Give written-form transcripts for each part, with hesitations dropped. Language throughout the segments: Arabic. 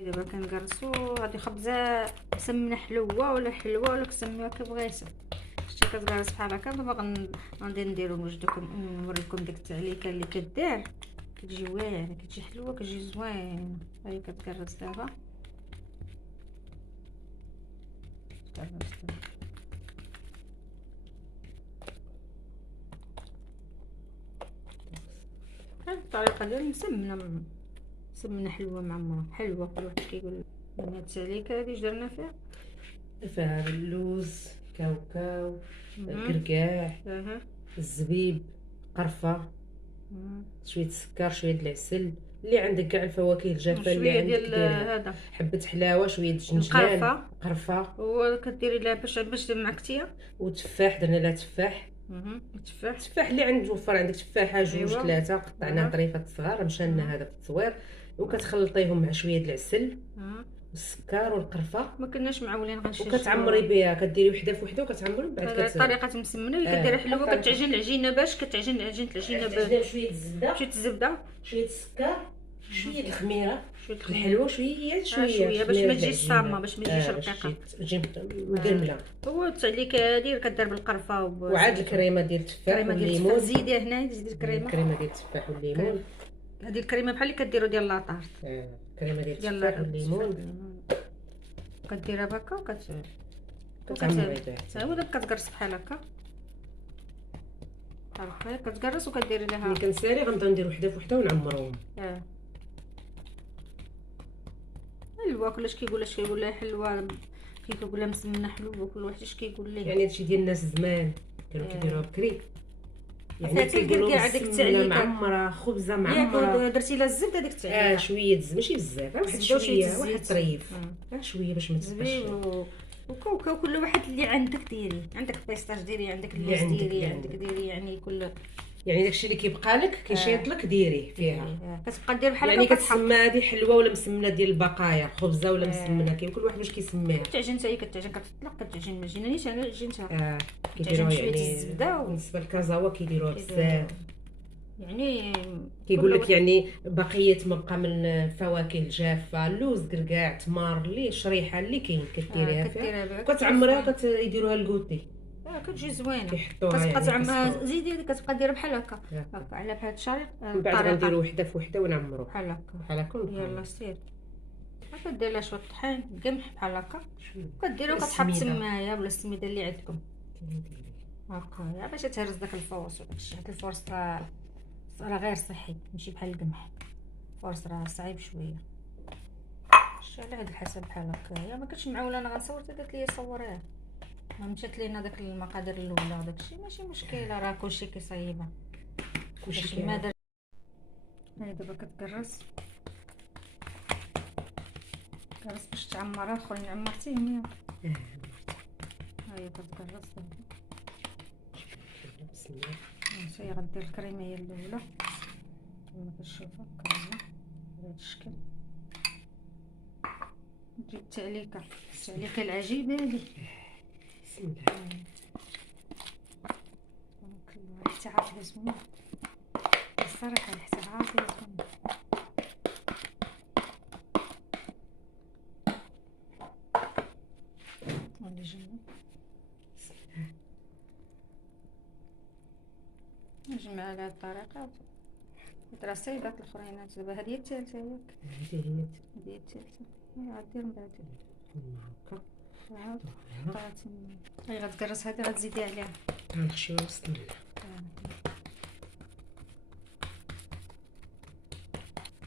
دابا كنقرصو هادي خبزه مسمنه حلوه ولا حلوه ولا كسميوها كيف بغيتو. شتي كتقرص بحال هكا. دابا غندي نديرو نوجدكم نوريكم ديك التعليكه اللي كدير. كتجي واعره كتجي حلوه كتجي زوينه. هاهي كتقرص دابا كتقرص دابا. هاد الطريقه ديال مسمنه حلوه معمره حلوه. كل واحد كيقول هاد التعليكه هادي اش درنا فيها. فيها اللوز، كاوكاو، مهم. الكركاع، اها الزبيب، قرفه، مهم. شويه السكر، شويه د العسل، اللي عندك كاع الفواكه الجافه اللي شويه عندك ديال ديرها، هذا حبه حلاوه، شويه الجنجلان، القرفه. قرفه وكديري لها باش معكتيه. وتفاح. درنا لها تفاح. التفاح. التفاح اللي عند توفر عندك تفاحه جوج ايوا. ثلاثه قطعناه طريفات صغار مشان هذا في التصوير، وكتخلطيهم مع شويه د العسل والسكر والقرفه ما كناش معولين غنشجعو. وكتعمري بها. كديري وحده فوحده وكتعمري من بعد هذا طريقه مسمنه اللي كديرها حلوه. بحال كتعجن العجينه باش كتعجن عجينه العجينه شويه الزبده، شويه الزبده شويه السكر، شويه الخميره، شويه الحلوه شويه شويه باش خميرة ما تجيش العجينة. صامه باش ما تجيش رقيقه. تجي مقرمله. هو التعليكه هادي كدار بالقرفه وعاد الكريمه ديال التفاح الكريمه ديال التفاح والليمون. زيديها هنا زيدي الكريمه. الكريمه ديال التفاح والليمون. هذه الكريمه بحال اللي كديروا ديال لاطارت. الكريمه ديال التفاح والليمون كديرها هكا كتعمري بها. حتى هو دابا كتقرص بحال هكا بحال هكا كتقرص وكديري لها. ملي كنسالي غنبداو ندير وحده فوحده ونعمروهم. حلوه كلش كيقول اش كيقول لها حلوه كيقول لها مسمنه حلوه. كل واحد اش كيقول ليه. يعني هادشي ديال الناس زمان كانوا كيديروها بكري. يعني كيقولوا كاع ديك التعليكه معمره، خبزه معمره. درتي لها الزبده ديك التعليكه. شويه ماشي بزاف، واحد شويه واحد طريف. شويه باش ما تبقاش. وكاوكاو كل واحد اللي عندك ديري. عندك بيستاش ديري عندك اللوز ديري عندك ديري يعني كل يعني داكشي اللي كيبقى لك كيشيط لك ديريه فيها. كتبقى دير بحال هكا. يعني كتسمى هذه حلوه ولا مسمنه ديال البقايا خبزه ولا مسمنه. كاين كل واحد باش كيسميها. كتعجن حتى هي كتعجن كتطلق كتعجن ما جينانيش انا عجنتها. كيديروها شويه يعني الزبده بالنسبه للكازاوا كيديروها بزاف. يعني كيقول لك يعني بقيه ما بقى من الفواكه الجافه، اللوز، كركاع، تمر، اللي شريحه اللي كاين كديريها فيها وكتعمريها كيديروها الكوتي. كتجي زوينه. كيحطوها كتبقى يعني تعمر زيدي كتبقى ديرها بحال هكا على بحال الشريط. من بعد غنديرو وحده فوحده ونعمرو بحال هكا بحال هكا. يلا سير. كدير لها شويه طحين قمح بحال هكا كديرو كتحط تمايه ولا السميده اللي عندكم هكا باش تهرس داك الفورس. وداكشي هاد الفورس راه غير صحي ماشي بحال القمح. الفورس راه صعيب شويه. شي على هاد الحسب بحال هكايا. ما كنتش معوله انا غنصور حتى قالت لي صوريها. ما مشات لينا داك المقادير الاولى وداكشي ماشي مشكله راه كلشي كيصايبها كلشي ما دار. هاي دابا كتكرس باش تعمرها. خويا عمرتيهم ياك. هاي كتكرس دابا. بسم الله. ماشي غدير الكريمه هي الاولى كما كتشوفوا الكريمه بهذا الشكل. تجي التعليكه العجيبه هذه. بسم الله. حتى عارفه زوين الصراحه. حتى عارفه زوين. واللي جنب نجمع على هاد الطريقه. راه صايبات الاخرينات. دابا هذه هي الثالثه ياك. هذه هي الثالثه. غدير من بعد هكا عاد طاطي. هي غتكرس هذه غتزيدي عليها. غنخشيوها وسط الماء.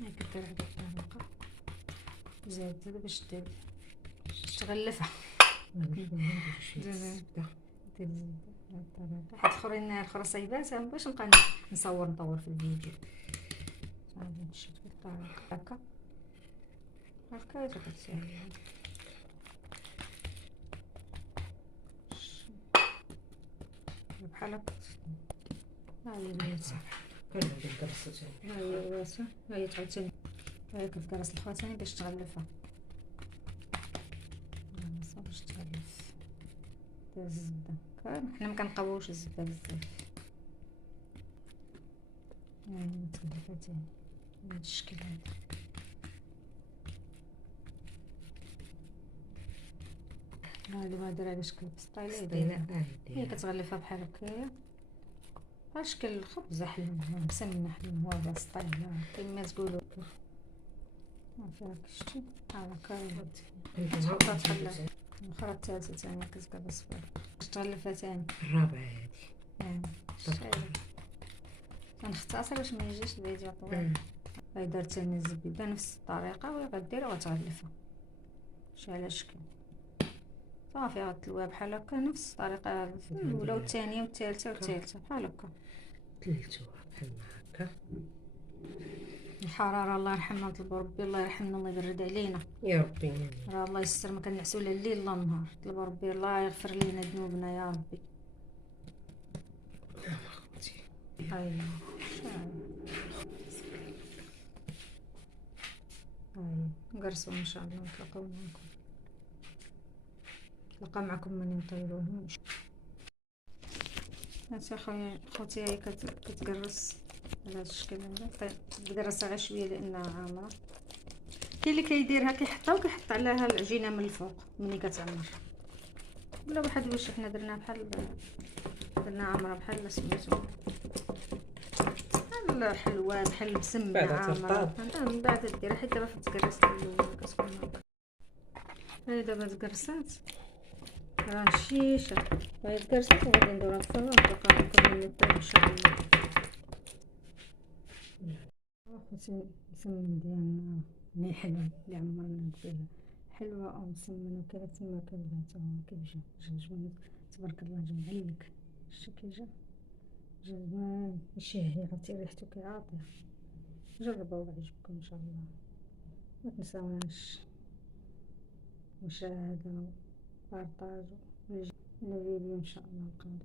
هاي كدير هاد الطريقه زاد باش تغلفها. دير الزبده حيت الاخرى صايباتها باش نبقى نطور في الفيديو. صافي نشد بالطريقه هكا هكا كتسالي بحال هكا. ها هي الواسه كنبدا نكرسو ثاني. ها هي الواسه. ها هي عاوتاني ها هي كتكرس الخواتاني باش تغلفها. باش تغلف دير الزبده. حنا ما كنقويوش الزبده بزاف. ها هي متغلفه تاني بهذا الشكل هذا. دابا دايره على شكل بسطيله سطيله هي كتغلفها بحال هكايا بحال شكل الخبز حلم مسمى حلم هو بسطيله كما تقولوا فيها كشتي بحال هكا تحطها تخليها الاخرى الثالثه ثاني كتكبس فيها باش تغلفها ثاني الرابعه هادي غنختصر باش ما يجيش الفيديو طويل. هاي درت ثاني الزبيبه نفس الطريقه وهي غديرها وتغلفها شي على شكل صافي غتلوها بحال هكا نفس الطريقه الاولى والثانيه والثالثه والثالثه بحال هكا تلتوها بحال هكا. الحراره الله يرحمنا نطلبوا ربي الله يرحمنا الله يبرد علينا يا ربي راه الله يستر ما كنعسوا لا الليل لا النهار نطلبوا ربي الله يغفر لينا ذنوبنا يا ربي. اختي هاي نقرصوا ان شاء الله نتلاقاو معكم ملي نطيبوهم. هانت خوتي هي كتقرص على هذا الشكل هذا كتقرصها غير شويه لانها عامره. كاين اللي كيديرها كيحطها وكيحط عليها العجينه من الفوق ملي كتعمر ولا واحد واش حنا درناها بحال درنا عامره بحال سميتو بحال حلوه بحال مسمى عامره من بعد ديرها حيت دابا فاش تقرص الاولى كتكون هكا. هاي دابا تقرصات راه الشيشه هاي تقرصات وغادي نديرها الفران نتلاقاو معكم ملي طيب ان شاء الله. اخوتي مسمن ديالنا ملي حلو اللي عمرنا قبيله حلوه او مسمنه وكذا تما كنبدا حتى هو كيجي جوج تبارك الله جا معلك شتي كيجا جا زوين يشهي عرفتي ريحتو كيعاطي. جربوا ويعجبكم ان شاء الله ما تنساوناش مشاهده وبارطاج الفيديو ان شاء الله القادم.